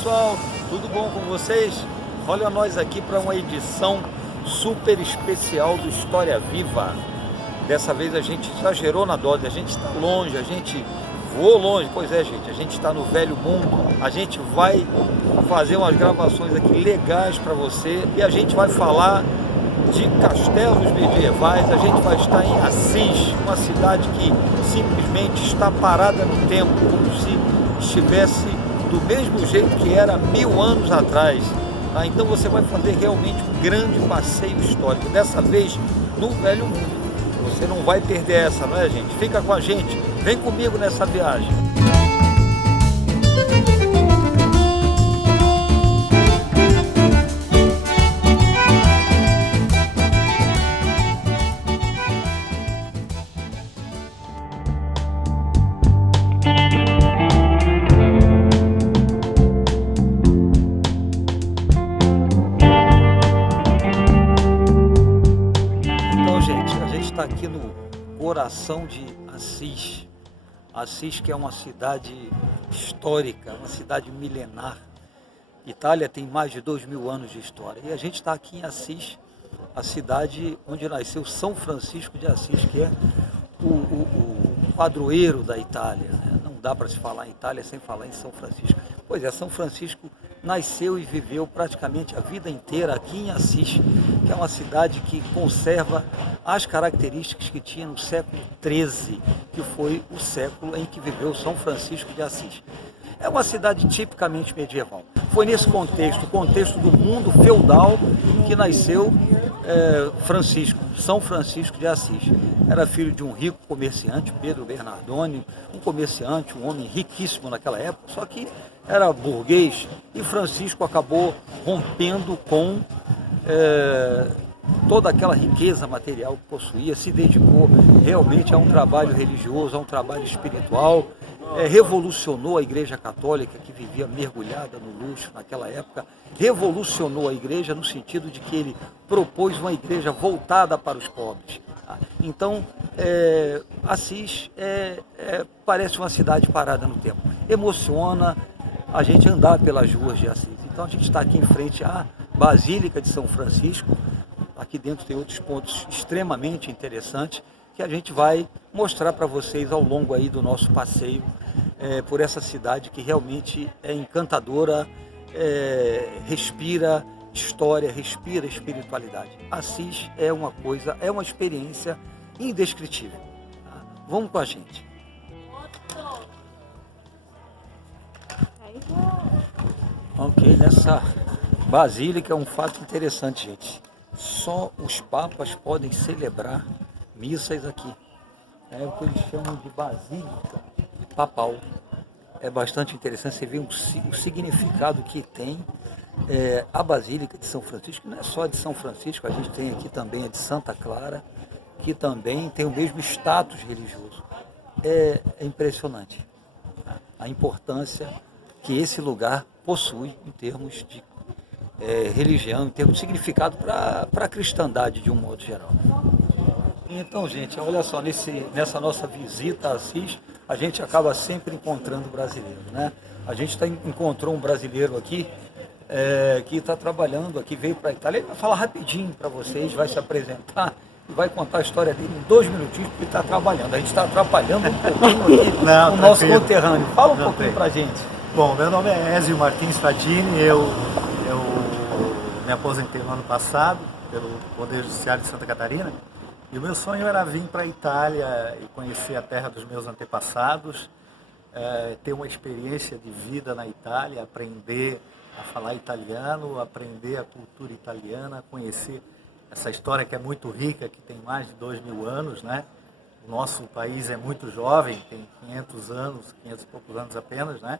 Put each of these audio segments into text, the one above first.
pessoal, tudo bom com vocês? Olha nós aqui para uma edição super especial do História Viva. Dessa vez a gente exagerou na dose, a gente está longe, a gente voou longe. Pois é, gente, a gente está no velho mundo. A gente vai fazer umas gravações aqui legais para você e a gente vai falar de castelos medievais. A gente vai estar em Assis, uma cidade que simplesmente está parada no tempo, como se estivesse do mesmo jeito que era 1000 anos atrás. Tá? Então você vai fazer realmente um grande passeio histórico, dessa vez no velho mundo. Você não vai perder essa, não é, gente? Fica com a gente, vem comigo nessa viagem. Está aqui no coração de Assis. Assis, que é uma cidade histórica, uma cidade milenar. Itália tem mais de 2000 anos de história. E a gente está aqui em Assis, a cidade onde nasceu São Francisco de Assis, que é o padroeiro da Itália, né? Não dá para se falar em Itália sem falar em São Francisco. Pois é, São Francisco nasceu e viveu praticamente a vida inteira aqui em Assis, que é uma cidade que conserva as características que tinha no século XIII, que foi o século em que viveu São Francisco de Assis. É uma cidade tipicamente medieval. Foi nesse contexto, o contexto do mundo feudal, que nasceu São Francisco de Assis. Era filho de um rico comerciante, Pedro Bernardone, um comerciante, um homem riquíssimo naquela época, só que era burguês, e Francisco acabou rompendo com toda aquela riqueza material que possuía, se dedicou realmente a um trabalho religioso, a um trabalho espiritual, revolucionou a Igreja Católica, que vivia mergulhada no luxo naquela época, revolucionou a Igreja no sentido de que ele propôs uma Igreja voltada para os pobres. Então, Assis parece uma cidade parada no tempo. Emociona a gente andar pelas ruas de Assis. Então, a gente está aqui em frente à Basílica de São Francisco. Aqui dentro tem outros pontos extremamente interessantes que a gente vai mostrar para vocês ao longo aí do nosso passeio por essa cidade que realmente é encantadora, respira história, respira espiritualidade. Assis é uma coisa, é uma experiência indescritível. Tá? Vamos com a gente. Ok, nessa basílica é um fato interessante, gente. Só os papas podem celebrar missas aqui. É o que eles chamam de basílica papal. É bastante interessante você ver o significado que tem a Basílica de São Francisco. Não é só de São Francisco, a gente tem aqui também a de Santa Clara, que também tem o mesmo status religioso. É impressionante a importância que esse lugar possui em termos de religião, em termos de significado para a cristandade de um modo geral. Então, gente, olha só, nessa nossa visita a Assis, a gente acaba sempre encontrando brasileiros, né? A gente encontrou um brasileiro aqui que está trabalhando aqui, veio para a Itália. Ele vai falar rapidinho para vocês, vai se apresentar e vai contar a história dele em 2 minutinhos, porque ele está trabalhando. A gente está atrapalhando um pouquinho aqui o nosso conterrâneo. Fala um pouquinho para a gente. Bom, meu nome é Ezio Martins Fadini, eu me aposentei no ano passado pelo Poder Judiciário de Santa Catarina. E o meu sonho era vir para a Itália e conhecer a terra dos meus antepassados, ter uma experiência de vida na Itália, aprender a falar italiano, aprender a cultura italiana, conhecer essa história que é muito rica, que tem mais de 2000 anos, né? O nosso país é muito jovem, tem 500 anos, 500 e poucos anos apenas, né?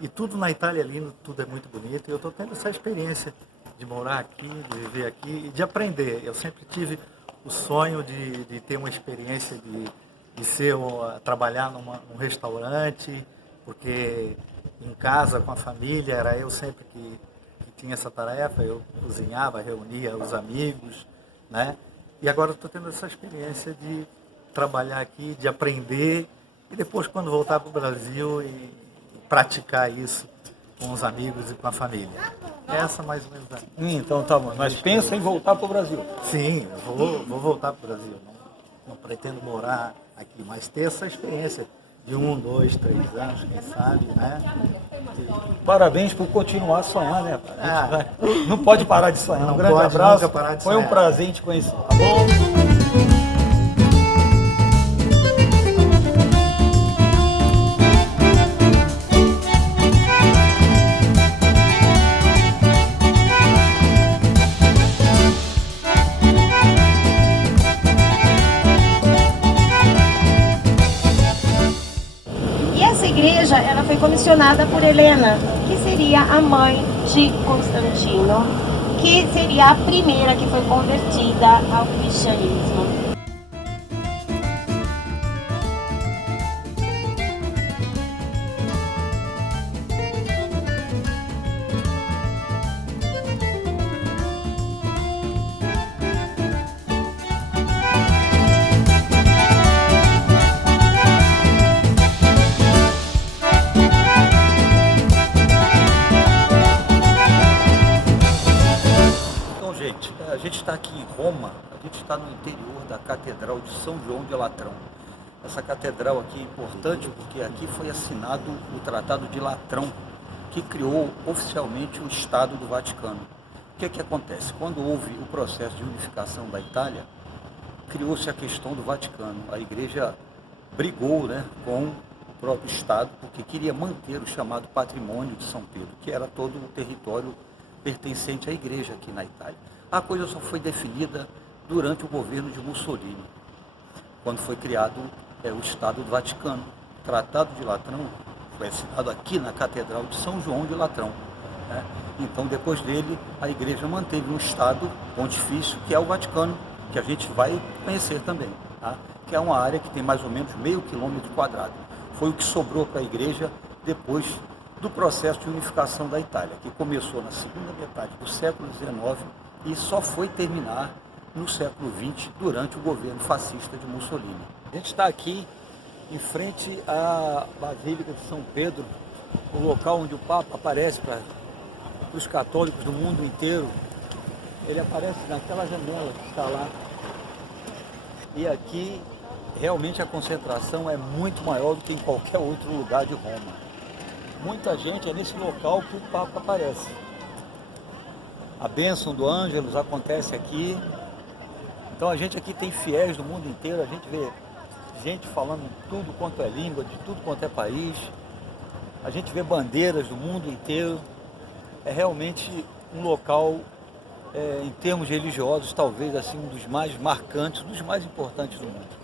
E tudo na Itália é lindo, tudo é muito bonito. E eu estou tendo essa experiência de morar aqui, de viver aqui e de aprender. Eu sempre tive o sonho de ter uma experiência de trabalhar num restaurante, porque em casa, com a família, era eu sempre que tinha essa tarefa, eu cozinhava, reunia os amigos, né? E agora estou tendo essa experiência de trabalhar aqui, de aprender, e depois, quando voltar para o Brasil, e praticar isso com os amigos e com a família. Essa mais ou menos. Então tá bom. Mas pensa em voltar para o Brasil. Sim, eu vou voltar para o Brasil. Não pretendo morar aqui, mas ter essa experiência de 1, 2, 3 anos, quem sabe, né? Parabéns por continuar a sonhar, né? Não pode parar de sonhar. Um grande pode abraço. nunca parar de Foi um sonhar. prazer em te conhecer. Tá bom? E essa igreja, ela foi comissionada por Helena, que seria a mãe de Constantino, que seria a primeira que foi convertida ao cristianismo. Então, gente, a gente está aqui em Roma, a gente está no interior da Catedral de São João de Latrão. Essa catedral aqui é importante porque aqui foi assinado o Tratado de Latrão, que criou oficialmente o Estado do Vaticano. O que acontece? Quando houve o processo de unificação da Itália, criou-se a questão do Vaticano. A igreja brigou, né, com o próprio Estado, porque queria manter o chamado patrimônio de São Pedro, que era todo o território pertencente à igreja aqui na Itália. A coisa só foi definida durante o governo de Mussolini, quando foi criado o Estado do Vaticano. O Tratado de Latrão foi assinado aqui na Catedral de São João de Latrão, né? Então, depois dele, a igreja manteve um Estado pontifício, que é o Vaticano, que a gente vai conhecer também, tá? Que é uma área que tem mais ou menos meio quilômetro quadrado. Foi o que sobrou para a igreja depois do processo de unificação da Itália, que começou na segunda metade do século XIX e só foi terminar no século XX, durante o governo fascista de Mussolini. A gente está aqui em frente à Basílica de São Pedro, o local onde o Papa aparece para os católicos do mundo inteiro. Ele aparece naquela janela que está lá. E aqui, realmente, a concentração é muito maior do que em qualquer outro lugar de Roma. Muita gente, é nesse local que o Papa aparece. A bênção do Ângelus acontece aqui. Então a gente aqui tem fiéis do mundo inteiro, a gente vê gente falando tudo quanto é língua, de tudo quanto é país. A gente vê bandeiras do mundo inteiro. É realmente um local, em termos religiosos, talvez assim um dos mais marcantes, um dos mais importantes do mundo.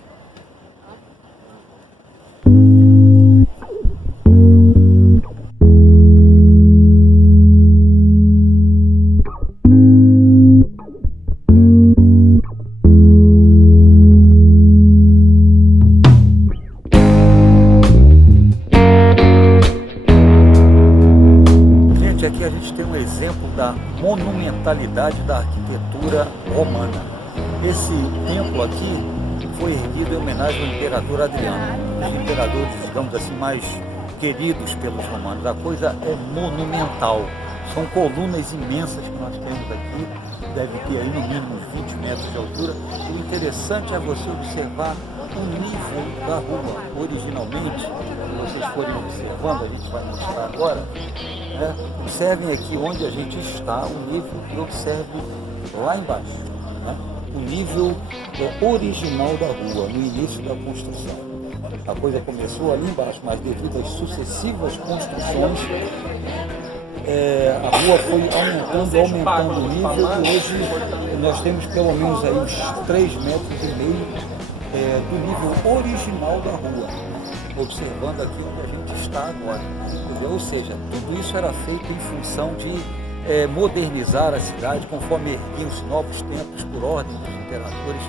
Aqui a gente tem um exemplo da monumentalidade da arquitetura romana. Esse templo aqui foi erguido em homenagem ao imperador Adriano, um dos imperadores, digamos assim, mais queridos pelos romanos. A coisa é monumental. São colunas imensas que nós temos aqui, deve ter aí no mínimo uns 20 metros de altura. O interessante é você observar o nível da rua. Originalmente, se vocês forem observando, a gente vai mostrar agora, né? Observem aqui onde a gente está, o nível, e observe lá embaixo, né? O nível original da rua, no início da construção. A coisa começou ali embaixo, mas devido às sucessivas construções, a rua foi aumentando o nível, e hoje nós temos pelo menos aí uns 3,5 metros do nível original da rua, observando aqui onde a gente está agora. Ou seja, tudo isso era feito em função de modernizar a cidade, conforme erguiam-se novos templos por ordem dos imperadores,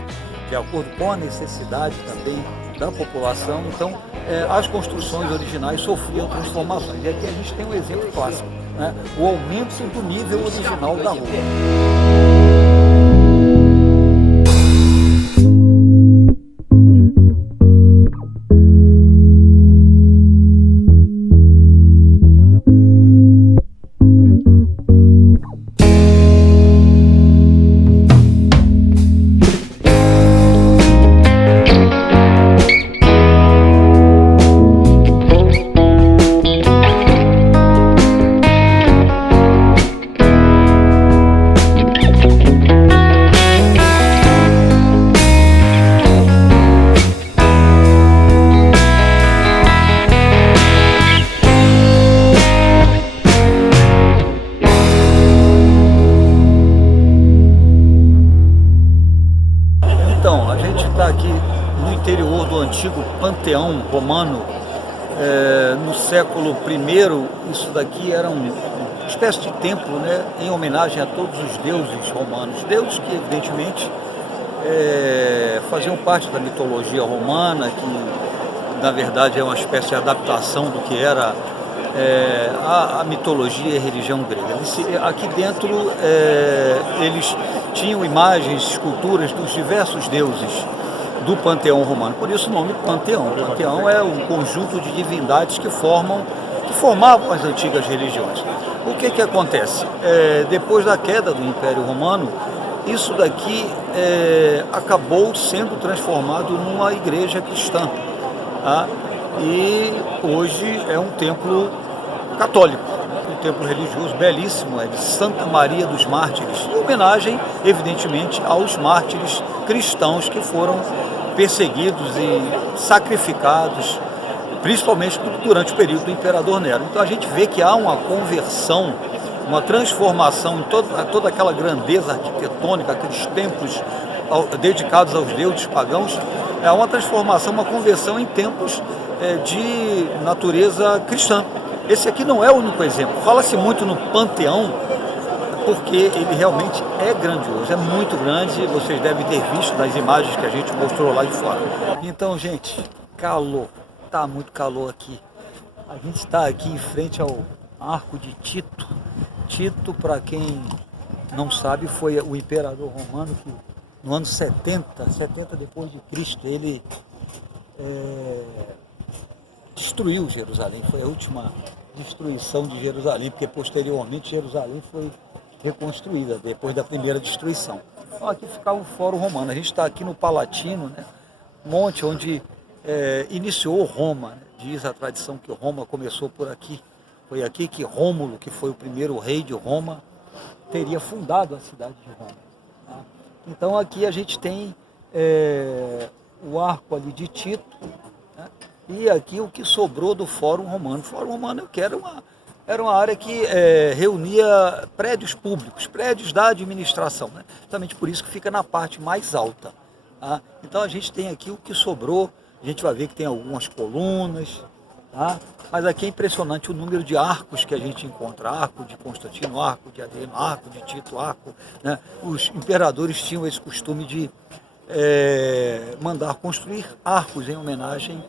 de acordo com a necessidade também da população. Então, as construções originais sofriam transformações. E aqui a gente tem um exemplo clássico, né? O aumento do nível original da rua. Panteão Romano, no século I, isso daqui era uma espécie de templo, né, em homenagem a todos os deuses romanos. Deuses que, evidentemente, faziam parte da mitologia romana, que, na verdade, é uma espécie de adaptação do que era a mitologia e a religião grega. Aqui dentro, eles tinham imagens, esculturas dos diversos deuses do panteão romano, por isso o nome panteão. O panteão é um conjunto de divindades que formavam as antigas religiões. O que acontece? Depois da queda do Império Romano, isso daqui acabou sendo transformado numa igreja cristã, tá? E hoje é um templo católico, um templo religioso belíssimo, é de Santa Maria dos Mártires, em homenagem, evidentemente, aos mártires cristãos que foram perseguidos e sacrificados, principalmente durante o período do Imperador Nero. Então a gente vê que há uma conversão, uma transformação em toda aquela grandeza arquitetônica, aqueles templos dedicados aos deuses pagãos, é uma transformação, uma conversão em templos de natureza cristã. Esse aqui não é o único exemplo. Fala-se muito no Panteão, porque ele realmente é grandioso, é muito grande, vocês devem ter visto nas imagens que a gente mostrou lá de fora. Então, gente, calor, tá muito calor aqui. A gente está aqui em frente ao Arco de Tito. Tito, para quem não sabe, foi o imperador romano que no ano 70 depois de Cristo, ele destruiu Jerusalém. Foi a última destruição de Jerusalém, porque posteriormente Jerusalém foi reconstruída depois da primeira destruição. Então, aqui ficava o Fórum Romano. A gente está aqui no Palatino, né? Monte onde iniciou Roma, né? Diz a tradição que Roma começou por aqui. Foi aqui que Rômulo, que foi o primeiro rei de Roma, teria fundado a cidade de Roma, tá? Então aqui a gente tem o arco ali de Tito, né? E aqui o que sobrou do Fórum Romano. O Fórum Romano era uma área que reunia prédios públicos, prédios da administração, né? Justamente por isso que fica na parte mais alta, tá? Então a gente tem aqui o que sobrou. A gente vai ver que tem algumas colunas, tá? Mas aqui é impressionante o número de arcos que a gente encontra. Arco de Constantino, arco de Adriano, arco de Tito, arco, né? Os imperadores tinham esse costume de mandar construir arcos em homenagem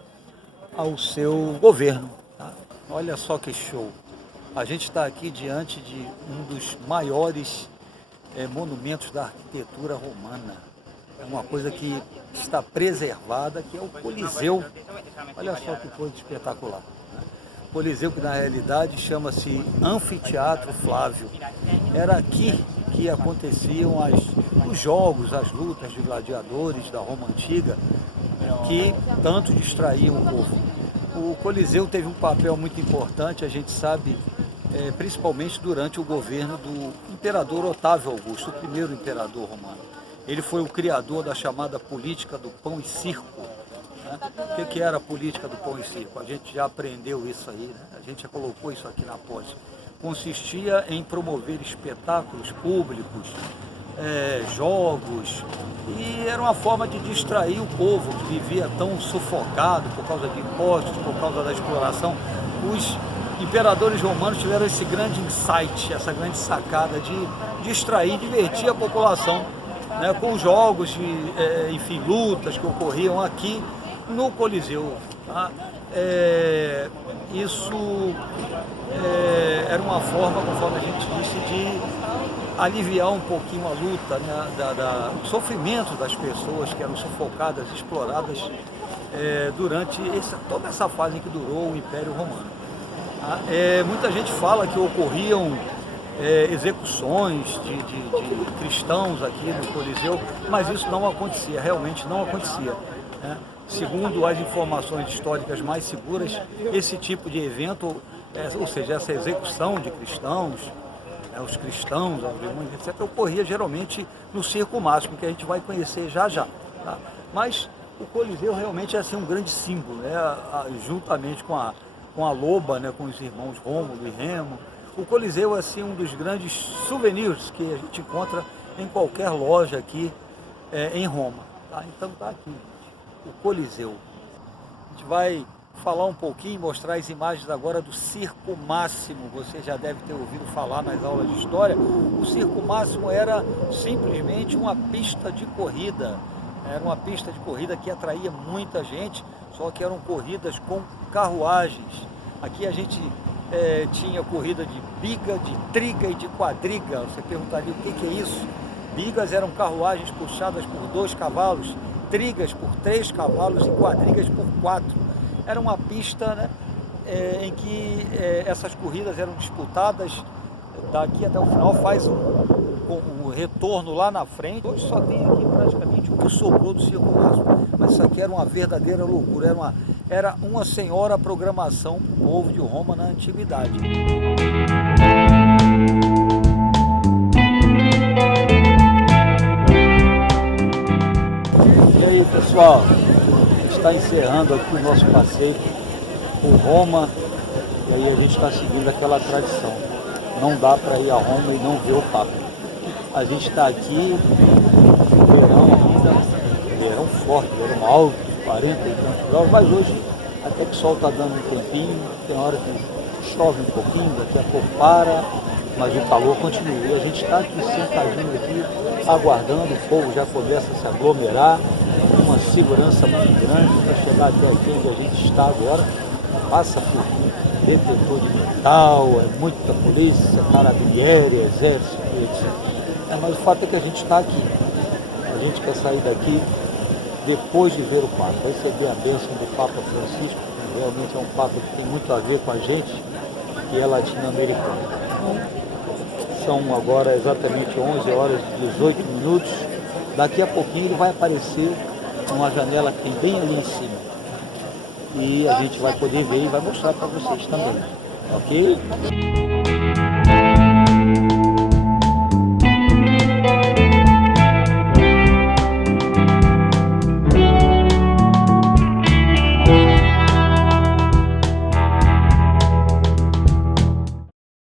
ao seu governo, tá? Olha só que show! A gente está aqui diante de um dos maiores monumentos da arquitetura romana. É uma coisa que está preservada, que é o Coliseu. Olha só que coisa espetacular, né? Coliseu, que na realidade chama-se Anfiteatro Flávio. Era aqui que aconteciam os jogos, as lutas de gladiadores da Roma Antiga, que tanto distraíam o povo. O Coliseu teve um papel muito importante, a gente sabe, principalmente durante o governo do imperador Otávio Augusto, o primeiro imperador romano. Ele foi o criador da chamada política do pão e circo, né? O que era a política do pão e circo? A gente já aprendeu isso aí, né? A gente já colocou isso aqui na pós. Consistia em promover espetáculos públicos, jogos, e era uma forma de distrair o povo que vivia tão sufocado por causa de impostos, por causa da exploração. Os imperadores romanos tiveram esse grande insight, essa grande sacada de distrair, divertir a população, né, com jogos de, enfim, lutas que ocorriam aqui no Coliseu, tá? Isso era uma forma, conforme a gente disse, de aliviar um pouquinho a luta, né, o sofrimento das pessoas que eram sufocadas, exploradas durante toda essa fase que durou o Império Romano. Tá? Muita gente fala que ocorriam execuções de cristãos aqui no Coliseu, mas isso não acontecia, realmente não acontecia, né? Segundo as informações históricas mais seguras, esse tipo de evento, ou seja, essa execução de cristãos, os cristãos, os alemães, etc., ocorria geralmente no circo máximo, que a gente vai conhecer já já, tá? Mas o Coliseu realmente é assim, um grande símbolo, né? Juntamente com a loba, né? Com os irmãos Rômulo e Remo. O Coliseu é assim, um dos grandes souvenirs que a gente encontra em qualquer loja aqui em Roma, tá? Então tá aqui, o Coliseu. A gente vai falar um pouquinho, mostrar as imagens agora do Circo Máximo. Você já deve ter ouvido falar nas aulas de história. O Circo Máximo era simplesmente uma pista de corrida. Era uma pista de corrida que atraía muita gente, só que eram corridas com carruagens. Aqui a gente tinha corrida de biga, de triga e de quadriga. Você perguntaria o que é isso? Bigas eram carruagens puxadas por 2 cavalos, trigas por 3 cavalos e quadrigas por 4. Era uma pista, né, em que essas corridas eram disputadas daqui até o final, faz um retorno lá na frente. Hoje só tem aqui praticamente o que sobrou do Circo Máximo, mas isso aqui era uma verdadeira loucura, era uma senhora programação para o povo de Roma na antiguidade. E aí, pessoal, a gente está encerrando aqui o nosso passeio por Roma, e aí a gente está seguindo aquela tradição. Não dá para ir a Roma e não ver o Papa. A gente está aqui no verão ainda, verão forte, verão alto, 40 e tantos graus, mas hoje até que o sol está dando um tempinho, tem hora que chove um pouquinho, daqui a pouco para, mas o calor continua. E a gente está aqui sentadinho aqui, aguardando, o povo já começa a se aglomerar, uma segurança muito grande para chegar até aqui onde a gente está agora, passa por detetor de metal, é muita polícia, carabinieri, exército, etc. Mas o fato é que a gente está aqui. A gente quer sair daqui depois de ver o Papa, receber a bênção do Papa Francisco, que realmente é um Papa que tem muito a ver com a gente, que é latino-americano. São agora exatamente 11 horas e 18 minutos. Daqui a pouquinho ele vai aparecer numa janela que tem bem ali em cima. E a gente vai poder ver e vai mostrar para vocês também. Ok?